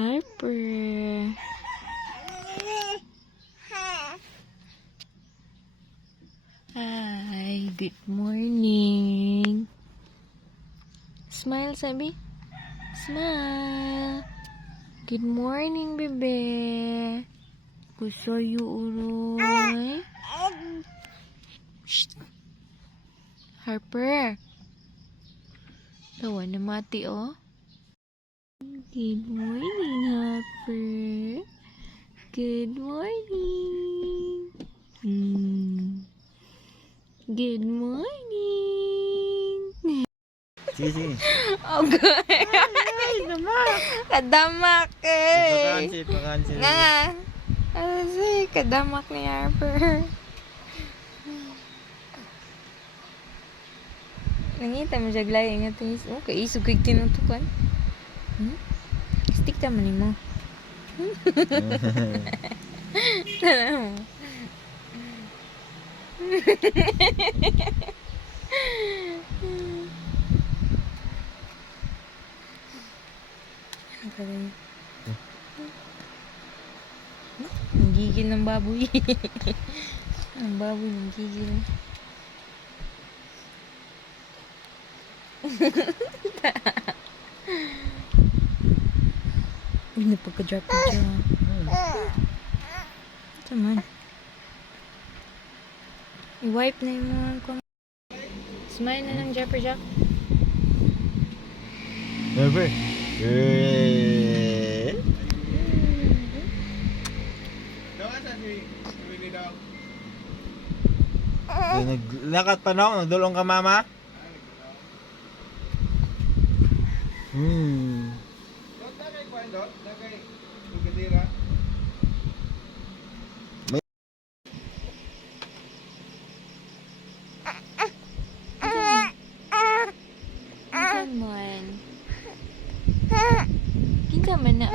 Harper. Hi, good morning. Smile, sabi. Smile. Good morning, bebe. Gusto you uroy. Shh. Harper. Tawa na mati, oh. Good morning, Harper. Good morning. Good morning. Sige, sige. Okay. Ay, naman. Kadamak eh. Pakansit. Nga. Ay, kadamak ni Harper. Nangita mo siya glay. Nga tingis. Oh, kaisog kay tinutukan. Stick naman ni mo. Tala mo. Ano ka rin? Ang gigil ng baboy. Ang baboy ng gigil. Uy, napagka-drop na siya. Ito man. I-wipe na yung mga smile na ng Jumper Jack. Never. Naglakad pa no? Nagdulong ka mama? Kinsa man. Kinsa man na